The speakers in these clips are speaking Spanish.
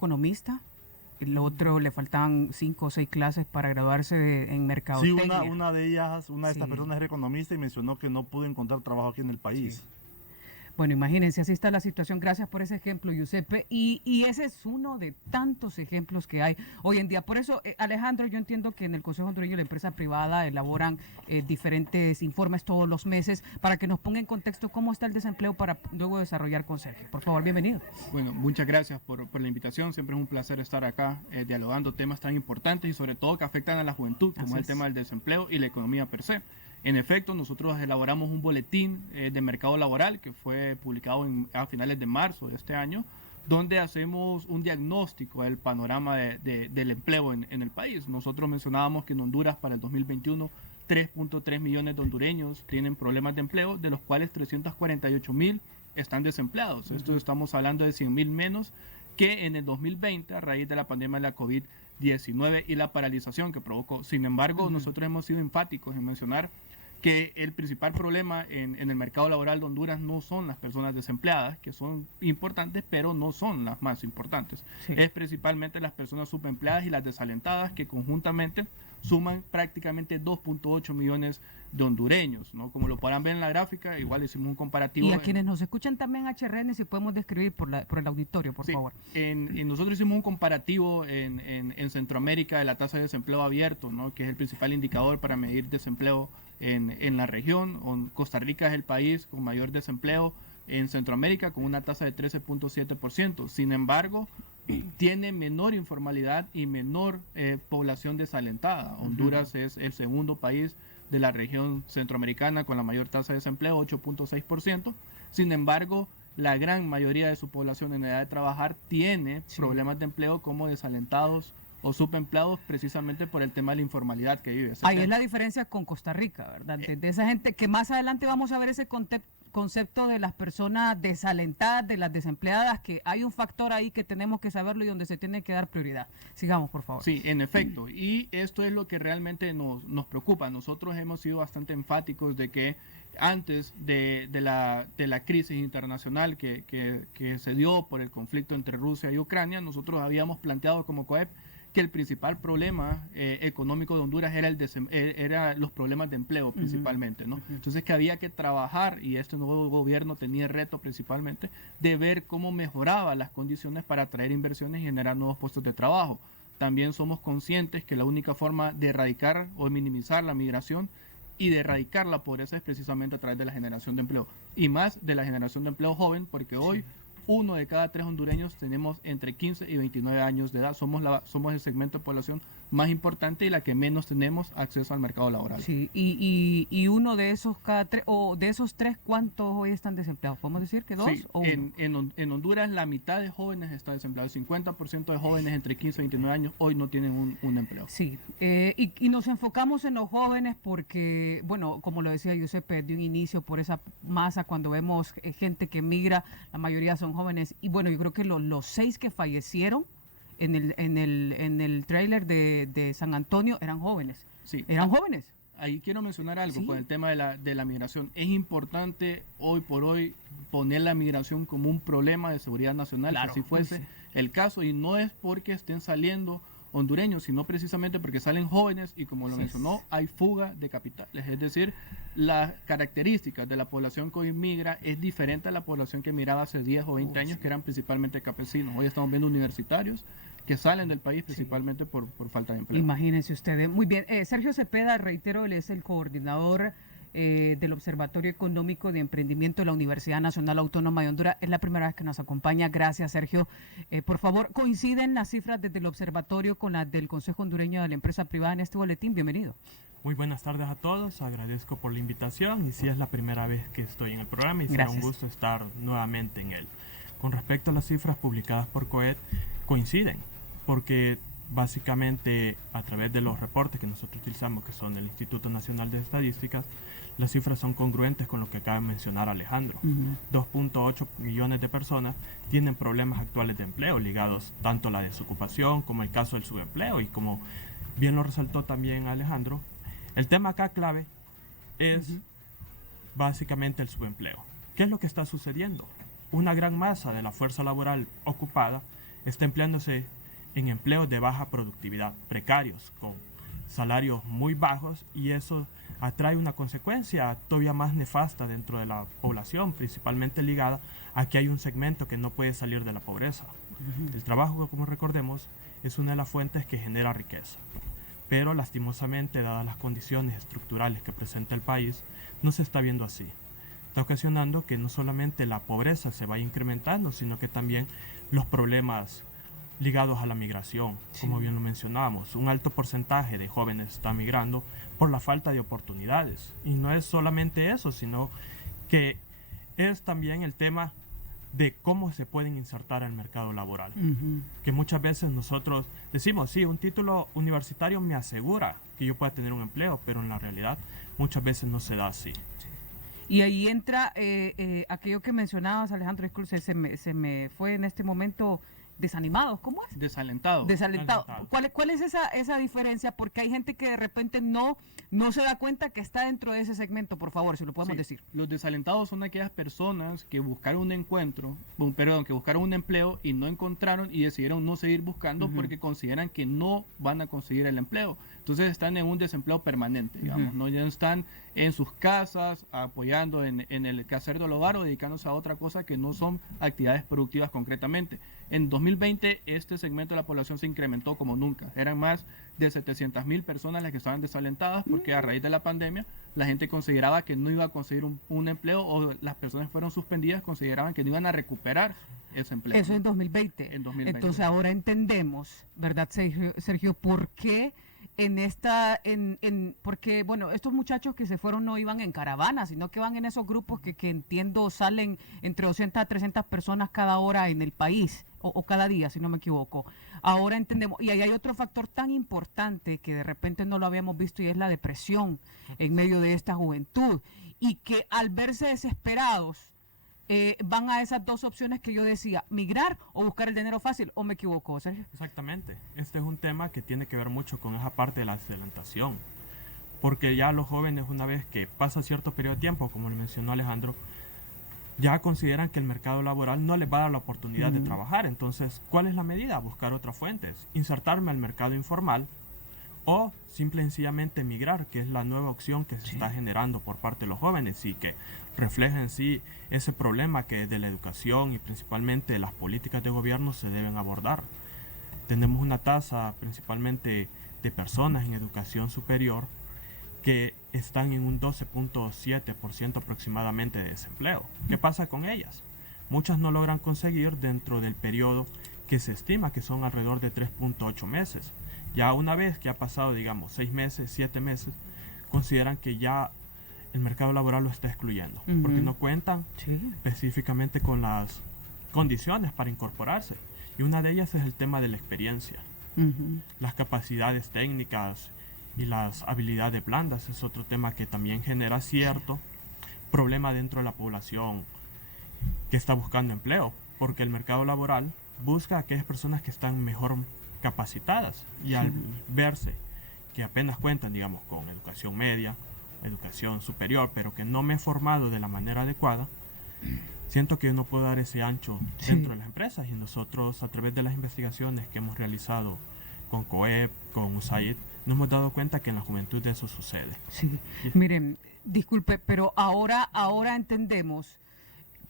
economista, el otro le faltaban 5 o 6 clases para graduarse en Sí, mercadotecnia. una de ellas, una de estas Sí. personas es economista y mencionó que no pudo encontrar trabajo aquí en el país. Sí. Bueno, imagínense, así está la situación. Gracias por ese ejemplo, Giuseppe. Y ese es uno de tantos ejemplos que hay hoy en día. Por eso, Alejandro, yo entiendo que en el Consejo Hondureño la empresa privada elaboran diferentes informes todos los meses para que nos ponga en contexto cómo está el desempleo para luego desarrollar con Sergio. Por favor, bienvenido. Bueno, muchas gracias por la invitación. Siempre es un placer estar acá dialogando temas tan importantes y sobre todo que afectan a la juventud, como es el tema del desempleo y la economía per se. En efecto, nosotros elaboramos un boletín de mercado laboral que fue publicado a finales de marzo de este año, donde hacemos un diagnóstico del panorama del empleo en el país. Nosotros mencionábamos que en Honduras para el 2021 3.3 millones de hondureños tienen problemas de empleo, de los cuales 348,000 están desempleados. Esto estamos hablando de 100,000 menos que en el 2020 a raíz de la pandemia de la COVID-19 y la paralización que provocó. Sin embargo, nosotros hemos sido enfáticos en mencionar que el principal problema en el mercado laboral de Honduras no son las personas desempleadas, que son importantes, pero no son las más importantes. Sí. Es principalmente las personas subempleadas y las desalentadas, que conjuntamente suman prácticamente 2.8 millones de hondureños, ¿no? Como lo podrán ver en la gráfica, igual hicimos un comparativo. Y a quienes nos escuchan también HRN, si podemos describir por el auditorio, por favor. Nosotros hicimos un comparativo en Centroamérica de la tasa de desempleo abierto, ¿no? Que es el principal indicador para medir desempleo en la región. Costa Rica es el país con mayor desempleo en Centroamérica, con una tasa de 13.7%. Sin embargo, tiene menor informalidad y menor población desalentada. Honduras es el segundo país de la región centroamericana con la mayor tasa de desempleo, 8.6%. Sin embargo, la gran mayoría de su población en edad de trabajar tiene problemas de empleo como desalentados o subempleados, precisamente por el tema de la informalidad que vive. Ahí es la diferencia con Costa Rica, ¿verdad? De esa gente que más adelante vamos a ver ese concepto de las personas desalentadas, de las desempleadas, que hay un factor ahí que tenemos que saberlo y donde se tiene que dar prioridad. Sigamos, por favor. Sí, en efecto, y esto es lo que realmente nos preocupa. Nosotros hemos sido bastante enfáticos de que antes de la crisis internacional que se dio por el conflicto entre Rusia y Ucrania, nosotros habíamos planteado como COEP que el principal problema económico de Honduras era los problemas de empleo principalmente, ¿no? Entonces que había que trabajar, y este nuevo gobierno tenía el reto principalmente de ver cómo mejoraba las condiciones para atraer inversiones y generar nuevos puestos de trabajo. También somos conscientes que la única forma de erradicar o minimizar la migración y de erradicar la pobreza es precisamente a través de la generación de empleo, y más de la generación de empleo joven, porque hoy 1 de cada 3 hondureños tenemos entre 15 y 29 años de edad. Somos el segmento de población más importante y la que menos tenemos acceso al mercado laboral. Sí, y uno de esos cada 3, o de esos 3, ¿cuántos hoy están desempleados? ¿Podemos decir que 2 sí, o 1? En Honduras la mitad de jóvenes está desempleado. El 50% de jóvenes entre 15 y 29 años hoy no tienen un empleo. Sí, y nos enfocamos en los jóvenes porque, bueno, como lo decía Giuseppe, de un inicio por esa masa, cuando vemos gente que migra, la mayoría son jóvenes. Y bueno, yo creo que los 6 que fallecieron en el tráiler de San Antonio eran jóvenes. Sí. Eran jóvenes. Ahí quiero mencionar algo Sí. con el tema de la migración. Es importante hoy por hoy poner la migración como un problema de seguridad nacional, Claro. si fuese el caso, y no es porque estén saliendo hondureños, sino precisamente porque salen jóvenes y, como lo mencionó, hay fuga de capitales. Es decir, las características de la población que hoy migra es diferente a la población que migraba hace 10 o 20 años, que eran principalmente campesinos. Hoy estamos viendo universitarios que salen del país principalmente por falta de empleo. Imagínense ustedes. Muy bien. Sergio Cepeda, reitero, él es el coordinador del Observatorio Económico de Emprendimiento de la Universidad Nacional Autónoma de Honduras. Es la primera vez que nos acompaña. Gracias, Sergio. Por favor, ¿coinciden las cifras desde el observatorio con las del Consejo Hondureño de la Empresa Privada en este boletín? Bienvenido. Muy buenas tardes a todos, agradezco por la invitación y sí es la primera vez que estoy en el programa y será Gracias. un gusto estar nuevamente en él. Con respecto a las cifras publicadas por COED, coinciden, porque básicamente a través de los reportes que nosotros utilizamos, que son el Instituto Nacional de Estadísticas, las cifras son congruentes con lo que acaba de mencionar Alejandro. 2.8 millones de personas tienen problemas actuales de empleo ligados tanto a la desocupación como el caso del subempleo, y como bien lo resaltó también Alejandro, el tema acá clave es básicamente el subempleo. ¿Qué es lo que está sucediendo? Una gran masa de la fuerza laboral ocupada está empleándose en empleos de baja productividad, precarios, con salarios muy bajos, y eso atrae una consecuencia todavía más nefasta dentro de la población, principalmente ligada a que hay un segmento que no puede salir de la pobreza. El trabajo, como recordemos, es una de las fuentes que genera riqueza, pero lastimosamente, dadas las condiciones estructurales que presenta el país, no se está viendo así. Está ocasionando que no solamente la pobreza se vaya incrementando, sino que también los problemas ligados a la migración, como bien lo mencionábamos. Un alto porcentaje de jóvenes está migrando por la falta de oportunidades. Y no es solamente eso, sino que es también el tema de cómo se pueden insertar al mercado laboral. Que muchas veces nosotros decimos, sí, un título universitario me asegura que yo pueda tener un empleo, pero en la realidad muchas veces no se da así. Y ahí entra aquello que mencionabas, Alejandro, disculpe, se me fue en este momento. Desanimados, ¿cómo es? Desalentado. Desalentado. ¿Cuál es esa diferencia? Porque hay gente que de repente no se da cuenta que está dentro de ese segmento, por favor, si lo podemos decir. Los desalentados son aquellas personas que buscaron que buscaron un empleo y no encontraron y decidieron no seguir buscando porque consideran que no van a conseguir el empleo. Entonces están en un desempleo permanente, digamos, ¿no? Ya están en sus casas apoyando en el quehacer del hogar o dedicándose a otra cosa que no son actividades productivas concretamente. En 2020 este segmento de la población se incrementó como nunca. Eran más de 700,000 personas las que estaban desalentadas porque a raíz de la pandemia la gente consideraba que no iba a conseguir un empleo, o las personas que fueron suspendidas consideraban que no iban a recuperar ese empleo. Eso en 2020. En 2020. Entonces ahora entendemos, ¿verdad, Sergio, por qué porque, bueno, estos muchachos que se fueron no iban en caravana, sino que van en esos grupos que entiendo salen entre 200 a 300 personas cada hora en el país, o cada día, si no me equivoco. Ahora entendemos, y ahí hay otro factor tan importante que de repente no lo habíamos visto, y es la depresión en medio de esta juventud, y que al verse desesperados, van a esas dos opciones que yo decía, migrar o buscar el dinero fácil, ¿o me equivoco, Sergio? Exactamente. Este es un tema que tiene que ver mucho con esa parte de la desalentación, porque ya los jóvenes, una vez que pasa cierto periodo de tiempo, como le mencionó Alejandro, ya consideran que el mercado laboral no les va a dar la oportunidad de trabajar. Entonces, ¿cuál es la medida? Buscar otras fuentes, insertarme al mercado informal, o simple y sencillamente migrar, que es la nueva opción que se está generando por parte de los jóvenes y que refleja en sí ese problema que de la educación y principalmente las políticas de gobierno se deben abordar. Tenemos una tasa principalmente de personas en educación superior que están en un 12.7% aproximadamente de desempleo. ¿Qué pasa con ellas? Muchas no logran conseguir dentro del periodo que se estima que son alrededor de 3.8 meses. Ya una vez que ha pasado, digamos, 6 meses, 7 meses, consideran que ya el mercado laboral lo está excluyendo, porque no cuentan específicamente con las condiciones para incorporarse. Y una de ellas es el tema de la experiencia. Las capacidades técnicas y las habilidades blandas es otro tema que también genera cierto problema dentro de la población que está buscando empleo, porque el mercado laboral busca a aquellas personas que están mejor capacitadas, y al verse que apenas cuentan, digamos, con educación media, educación superior, pero que no me he formado de la manera adecuada, siento que yo no puedo dar ese ancho dentro de las empresas. Y nosotros, a través de las investigaciones que hemos realizado con COEP, con USAID, nos hemos dado cuenta que en la juventud eso sucede. Miren, disculpe, pero ahora entendemos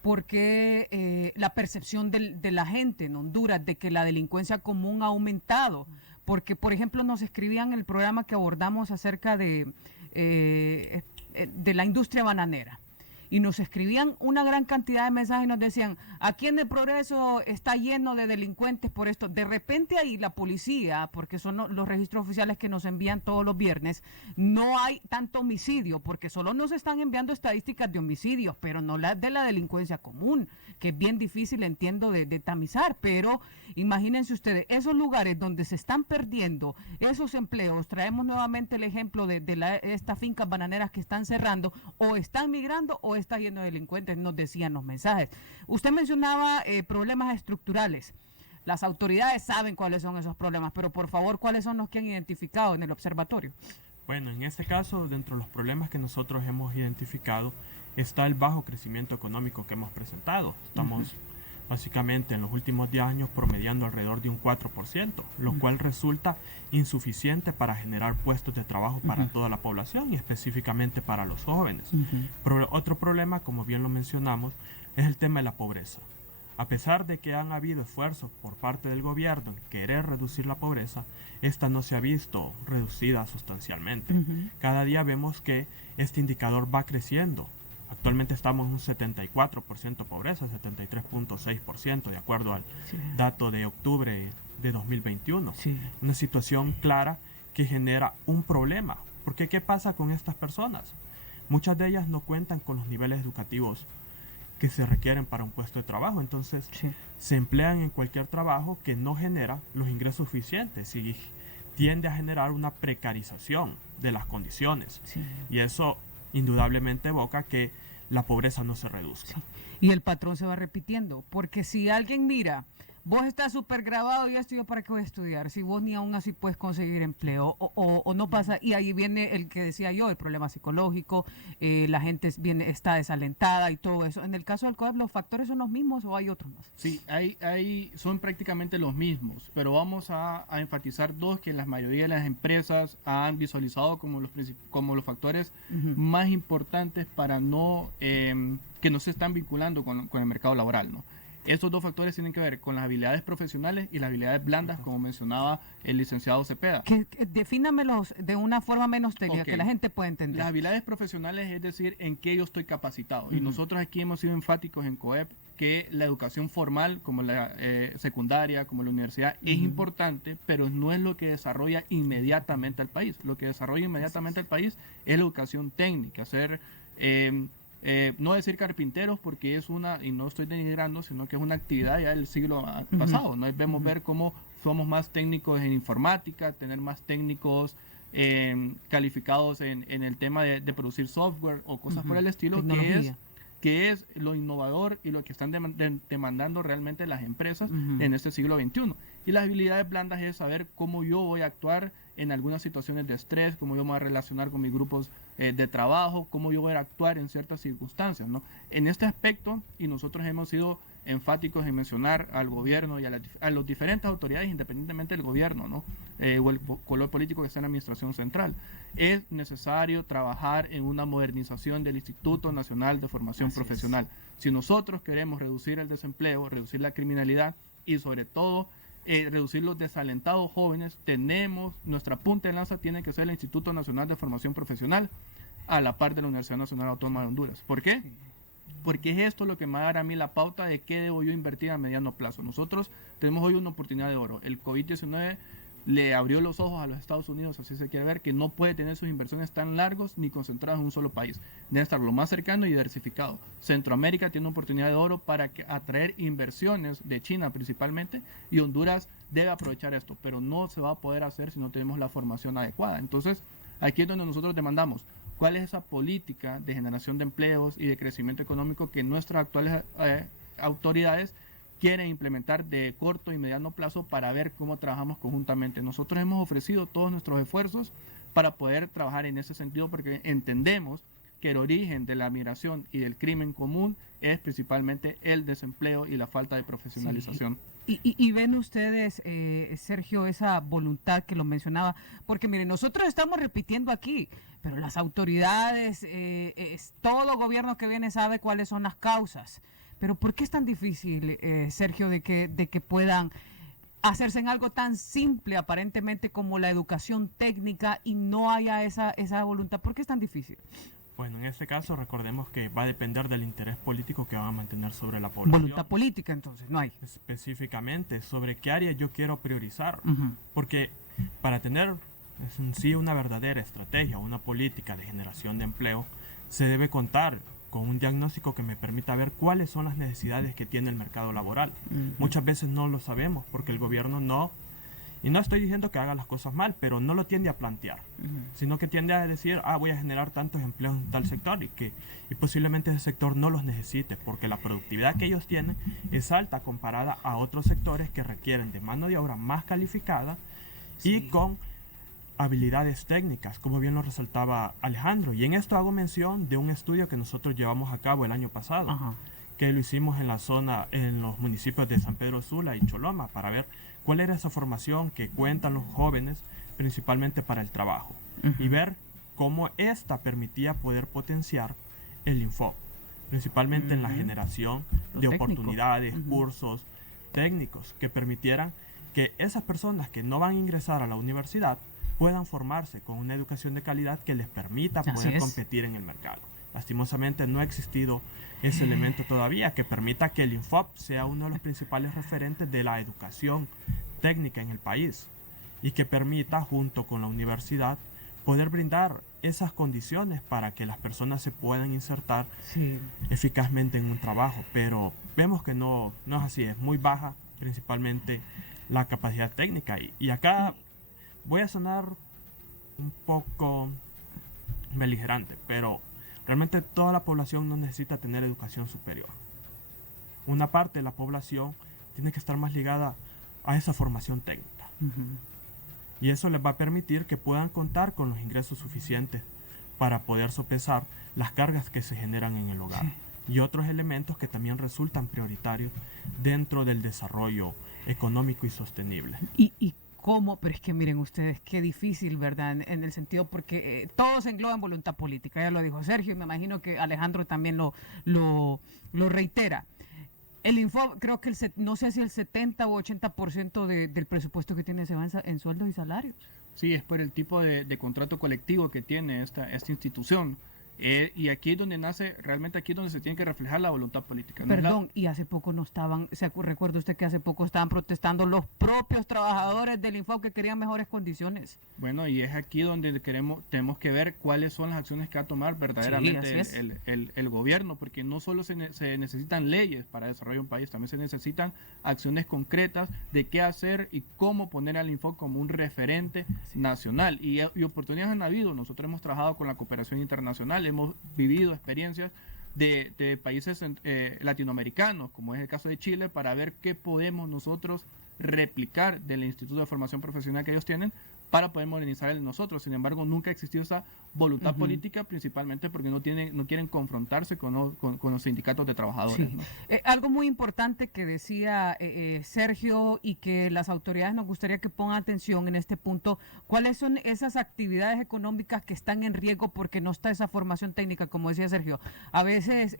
por qué la percepción de la gente en Honduras de que la delincuencia común ha aumentado. Porque, por ejemplo, nos escribían en el programa que abordamos acerca de la industria bananera. Y nos escribían una gran cantidad de mensajes y nos decían, aquí en el Progreso está lleno de delincuentes por esto. De repente ahí la policía, porque son los registros oficiales que nos envían todos los viernes, no hay tanto homicidio, porque solo nos están enviando estadísticas de homicidios, pero no las de la delincuencia común, que es bien difícil, entiendo, de tamizar. Pero imagínense ustedes, esos lugares donde se están perdiendo esos empleos, traemos nuevamente el ejemplo de estas fincas bananeras que están cerrando, o están migrando o está lleno de delincuentes, nos decían los mensajes. Usted mencionaba problemas estructurales. Las autoridades saben cuáles son esos problemas, pero por favor, ¿cuáles son los que han identificado en el observatorio? Bueno, en este caso, dentro de los problemas que nosotros hemos identificado, está el bajo crecimiento económico que hemos presentado. Estamos básicamente en los últimos 10 años promediando alrededor de un 4%, lo cual resulta insuficiente para generar puestos de trabajo para toda la población y específicamente para los jóvenes. Otro problema, como bien lo mencionamos, es el tema de la pobreza. A pesar de que han habido esfuerzos por parte del gobierno en querer reducir la pobreza, esta no se ha visto reducida sustancialmente. Cada día vemos que este indicador va creciendo. Actualmente estamos en un 74% pobreza, 73.6% de acuerdo al dato de octubre de 2021. Una situación clara que genera un problema. Porque ¿qué pasa con estas personas? Muchas de ellas no cuentan con los niveles educativos que se requieren para un puesto de trabajo. Entonces se emplean en cualquier trabajo que no genera los ingresos suficientes y tiende a generar una precarización de las condiciones. Y eso indudablemente evoca que la pobreza no se reduzca. Y el patrón se va repitiendo, porque si alguien mira, vos estás súper grabado y esto, ¿yo para qué voy a estudiar? Si vos ni aún así puedes conseguir empleo o no pasa, y ahí viene el que decía yo, el problema psicológico, la gente está desalentada y todo eso. En el caso del COEP, ¿los factores son los mismos o hay otros más? Sí, son prácticamente los mismos, pero vamos a enfatizar dos que la mayoría de las empresas han visualizado como los factores más importantes para que no se están vinculando con el mercado laboral, ¿no? Estos dos factores tienen que ver con las habilidades profesionales y las habilidades blandas, como mencionaba el licenciado Cepeda. Defínamelos de una forma menos técnica, que la gente pueda entender. Las habilidades profesionales es decir, en qué yo estoy capacitado. Y nosotros aquí hemos sido enfáticos en COEP que la educación formal, como la secundaria, como la universidad, es importante, pero no es lo que desarrolla inmediatamente al país. Lo que desarrolla inmediatamente al país es la educación técnica, no decir carpinteros porque es y no estoy denigrando, sino que es una actividad ya del siglo pasado. ¿No? Debemos ver cómo somos más técnicos en informática, tener más técnicos calificados en el tema de producir software o cosas por el estilo, que es lo innovador y lo que están demandando realmente las empresas en este siglo XXI. Y las habilidades blandas es saber cómo yo voy a actuar en algunas situaciones de estrés, cómo yo me voy a relacionar con mis grupos de trabajo, cómo yo voy a actuar en ciertas circunstancias, ¿no? En este aspecto, y nosotros hemos sido enfáticos en mencionar al gobierno y a las diferentes autoridades, independientemente del gobierno, ¿no? O el color político que está en la administración central, es necesario trabajar en una modernización del Instituto Nacional de Formación Profesional. Si nosotros queremos reducir el desempleo, reducir la criminalidad y sobre todo reducir los desalentados jóvenes, nuestra punta de lanza tiene que ser el Instituto Nacional de Formación Profesional a la par de la Universidad Nacional Autónoma de Honduras. ¿Por qué? Porque es esto lo que me va a dar a mí la pauta de qué debo yo invertir a mediano plazo. Nosotros tenemos hoy una oportunidad de oro. El COVID-19 le abrió los ojos a los Estados Unidos, así se quiere ver, que no puede tener sus inversiones tan largos ni concentradas en un solo país. Debe estar lo más cercano y diversificado. Centroamérica tiene una oportunidad de oro para atraer inversiones de China principalmente, y Honduras debe aprovechar esto, pero no se va a poder hacer si no tenemos la formación adecuada. Entonces, aquí es donde nosotros demandamos cuál es esa política de generación de empleos y de crecimiento económico que nuestras actuales autoridades quieren implementar de corto y mediano plazo para ver cómo trabajamos conjuntamente. Nosotros hemos ofrecido todos nuestros esfuerzos para poder trabajar en ese sentido porque entendemos que el origen de la migración y del crimen común es principalmente el desempleo y la falta de profesionalización. Y ven ustedes, Sergio, esa voluntad que lo mencionaba, porque miren, nosotros estamos repitiendo aquí, pero las autoridades, todo gobierno que viene sabe cuáles son las causas. Pero ¿por qué es tan difícil, Sergio, de que puedan hacerse en algo tan simple aparentemente como la educación técnica y no haya esa voluntad? ¿Por qué es tan difícil? Bueno, en este caso recordemos que va a depender del interés político que van a mantener sobre la población. Voluntad política, entonces, no hay. Específicamente, sobre qué área yo quiero priorizar. Porque para tener sí una verdadera estrategia, una política de generación de empleo, se debe contar con un diagnóstico que me permita ver cuáles son las necesidades que tiene el mercado laboral. Muchas veces no lo sabemos porque el gobierno no, y no estoy diciendo que haga las cosas mal, pero no lo tiende a plantear, sino que tiende a decir, voy a generar tantos empleos en tal sector y posiblemente ese sector no los necesite porque la productividad que ellos tienen es alta comparada a otros sectores que requieren de mano de obra más calificada y con habilidades técnicas, como bien lo resaltaba Alejandro. Y en esto hago mención de un estudio que nosotros llevamos a cabo el año pasado, que lo hicimos en la zona, en los municipios de San Pedro Sula y Choloma, para ver cuál era esa formación que cuentan los jóvenes, principalmente para el trabajo, y ver cómo esta permitía poder potenciar el Infop, principalmente en la generación Lo de técnico. oportunidades, cursos técnicos que permitieran que esas personas que no van a ingresar a la universidad puedan formarse con una educación de calidad que les permita Así poder es. competir en el mercado. Lastimosamente no ha existido ese elemento todavía que permita que el Infop sea uno de los principales referentes de la educación técnica en el país y que permita, junto con la universidad, poder brindar esas condiciones para que las personas se puedan insertar Sí. eficazmente en un trabajo. Pero vemos que no es así, es muy baja principalmente la capacidad técnica. Y acá voy a sonar un poco beligerante, pero realmente toda la población no necesita tener educación superior. Una parte de la población tiene que estar más ligada a esa formación técnica. Y eso les va a permitir que puedan contar con los ingresos suficientes para poder sopesar las cargas que se generan en el hogar. Y otros elementos que también resultan prioritarios dentro del desarrollo económico y sostenible. ¿Y cómo? Pero es que miren ustedes, qué difícil, ¿verdad? En el sentido, porque todo se engloba en voluntad política, ya lo dijo Sergio, y me imagino que Alejandro también lo reitera. El Info, creo que no sé si el 70 o 80% del presupuesto que tiene se va en sueldos y salarios. Sí, es por el tipo de contrato colectivo que tiene esta institución. Y aquí es donde nace, realmente aquí es donde se tiene que reflejar la voluntad política. ¿No? Perdón, y hace poco no estaban, recuerda usted que hace poco estaban protestando los propios trabajadores del Info que querían mejores condiciones. Bueno, y es aquí donde tenemos que ver cuáles son las acciones que va a tomar verdaderamente Sí, así el gobierno, porque no solo se necesitan leyes para desarrollar un país, también se necesitan acciones concretas de qué hacer y cómo poner al Info como un referente nacional. Y oportunidades han habido, nosotros hemos trabajado con la cooperación internacional, hemos vivido experiencias de países latinoamericanos, como es el caso de Chile, para ver qué podemos nosotros replicar del Instituto de Formación Profesional que ellos tienen para poder modernizar el de nosotros. Sin embargo, nunca ha existido esa voluntad política, principalmente porque no quieren confrontarse con los sindicatos de trabajadores. Sí. ¿No? Algo muy importante que decía Sergio y que las autoridades nos gustaría que pongan atención en este punto, ¿cuáles son esas actividades económicas que están en riesgo porque no está esa formación técnica, como decía Sergio? A veces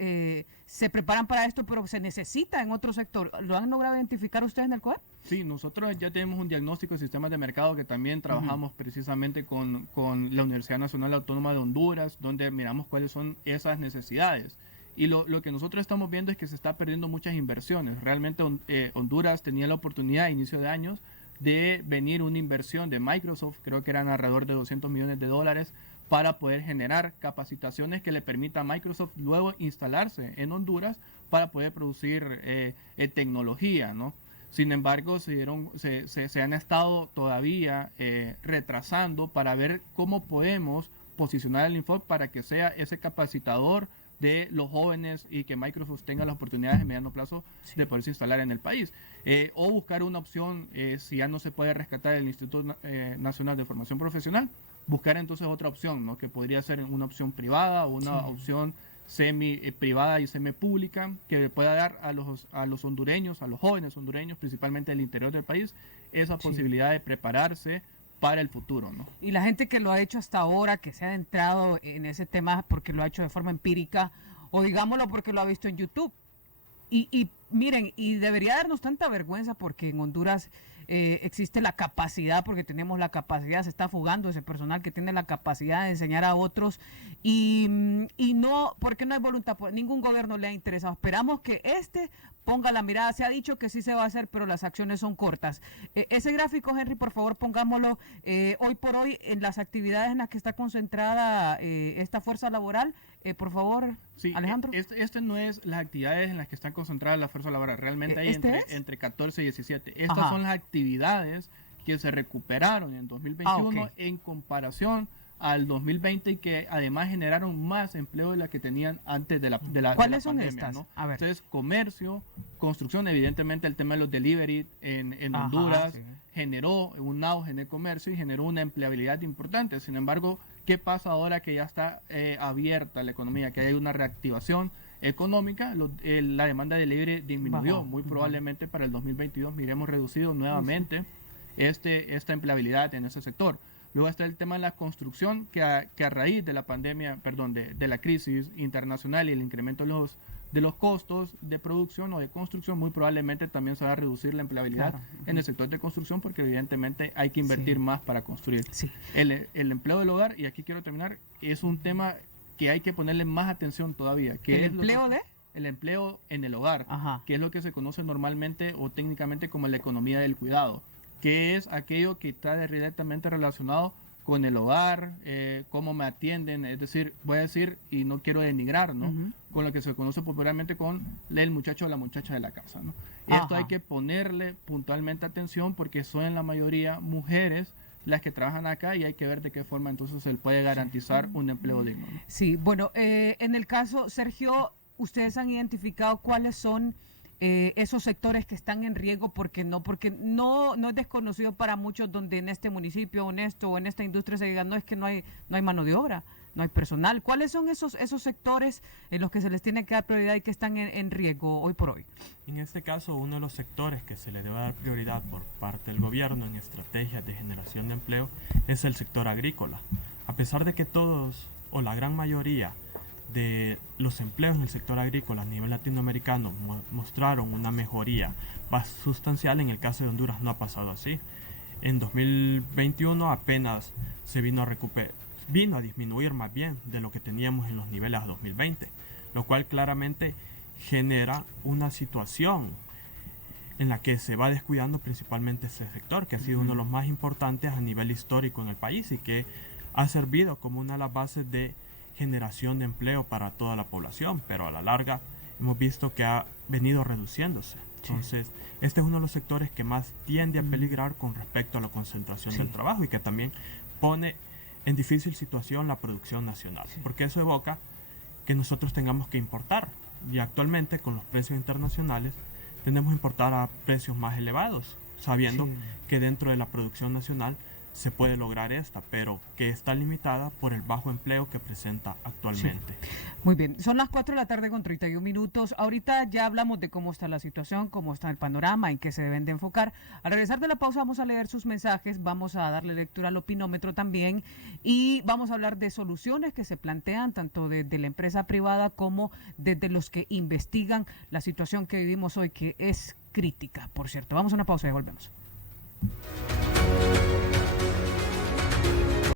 se preparan para esto, pero se necesita en otro sector. ¿Lo han logrado identificar ustedes en el COEP? Sí, nosotros ya tenemos un diagnóstico de sistemas de mercado que también trabajamos precisamente con la Universidad Nacional Autónoma de Honduras, donde miramos cuáles son esas necesidades. Y lo que nosotros estamos viendo es que se está perdiendo muchas inversiones. Realmente Honduras tenía la oportunidad a inicio de años de venir una inversión de Microsoft, creo que eran alrededor de $200 millones, para poder generar capacitaciones que le permita a Microsoft luego instalarse en Honduras para poder producir tecnología, ¿no? Sin embargo, se han estado todavía retrasando para ver cómo podemos posicionar el Infop para que sea ese capacitador de los jóvenes y que Microsoft tenga las oportunidades en mediano plazo de poderse instalar en el país. O buscar una opción, si ya no se puede rescatar el Instituto Nacional de Formación Profesional, buscar entonces otra opción, ¿no? Que podría ser una opción privada o una opción semi-privada y semi-pública que pueda dar a los hondureños, a los jóvenes hondureños, principalmente del interior del país, esa posibilidad de prepararse para el futuro, ¿no? Y la gente que lo ha hecho hasta ahora, que se ha adentrado en ese tema porque lo ha hecho de forma empírica, o digámoslo porque lo ha visto en YouTube. Y miren, y debería darnos tanta vergüenza porque en Honduras existe la capacidad, porque tenemos la capacidad, se está fugando ese personal que tiene la capacidad de enseñar a otros y no, porque no hay voluntad, ningún gobierno le ha interesado. Esperamos que ponga la mirada, se ha dicho que sí se va a hacer, pero las acciones son cortas. Ese gráfico, Henry, por favor, pongámoslo hoy por hoy en las actividades en las que está concentrada esta fuerza laboral. Por favor, sí, Alejandro. Este no es las actividades en las que están concentradas la fuerza laboral, realmente hay entre 14 y 17. Estas son las actividades que se recuperaron en 2021 en comparación al 2020 y que además generaron más empleo de la que tenían antes de la ¿Cuáles son pandemia, estas? ¿no? A ver. Entonces, comercio, construcción, evidentemente el tema de los delivery en Honduras generó un auge en el comercio y generó una empleabilidad importante. Sin embargo, ¿qué pasa ahora que ya está abierta la economía, que hay una reactivación? económica, la demanda de delivery disminuyó. Bajó. Muy probablemente para el 2022 miremos reducido nuevamente esta empleabilidad en ese sector. Luego está el tema de la construcción, que a raíz de la pandemia, perdón, de la crisis internacional y el incremento de los costos de producción o de construcción, muy probablemente también se va a reducir la empleabilidad en el sector de construcción, porque evidentemente hay que invertir más para construir. Sí. El empleo del hogar, y aquí quiero terminar, es un tema que hay que ponerle más atención todavía. ¿El empleo de? El empleo en el hogar, Ajá. que es lo que se conoce normalmente o técnicamente como la economía del cuidado, que es aquello que está directamente relacionado con el hogar, cómo me atienden, es decir, voy a decir, y no quiero denigrar, ¿no? Con lo que se conoce popularmente con el muchacho o la muchacha de la casa, ¿no? Esto hay que ponerle puntualmente atención, porque son en la mayoría mujeres las que trabajan acá, y hay que ver de qué forma entonces se le puede garantizar un empleo digno, ¿no? Sí, bueno, en el caso, Sergio, ustedes han identificado cuáles son esos sectores que están en riesgo, porque no es desconocido para muchos donde en este municipio honesto o en esta industria se diga, no, es que no hay mano de obra, no hay personal. ¿Cuáles son esos sectores en los que se les tiene que dar prioridad y que están en riesgo hoy por hoy? En este caso, uno de los sectores que se le debe dar prioridad por parte del gobierno en estrategias de generación de empleo es el sector agrícola. A pesar de que todos o la gran mayoría de los empleos en el sector agrícola a nivel latinoamericano mostraron una mejoría sustancial, en el caso de Honduras no ha pasado así. En 2021 apenas se vino a disminuir más bien de lo que teníamos en los niveles a 2020, lo cual claramente genera una situación en la que se va descuidando principalmente ese sector, que ha sido uno de los más importantes a nivel histórico en el país y que ha servido como una de las bases de generación de empleo para toda la población, pero a la larga hemos visto que ha venido reduciéndose. Entonces, este es uno de los sectores que más tiende a peligrar con respecto a la concentración del trabajo, y que también pone en difícil situación la producción nacional, porque eso evoca que nosotros tengamos que importar, y actualmente con los precios internacionales tenemos que importar a precios más elevados, sabiendo que dentro de la producción nacional se puede lograr esta, pero que está limitada por el bajo empleo que presenta actualmente. Sí. Muy bien, son las 4 de la tarde con 31 minutos. Ahorita ya hablamos de cómo está la situación, cómo está el panorama, en qué se deben de enfocar. Al regresar de la pausa vamos a leer sus mensajes, vamos a darle lectura al opinómetro también, y vamos a hablar de soluciones que se plantean tanto desde la empresa privada como desde los que investigan la situación que vivimos hoy, que es crítica, por cierto. Vamos a una pausa y volvemos.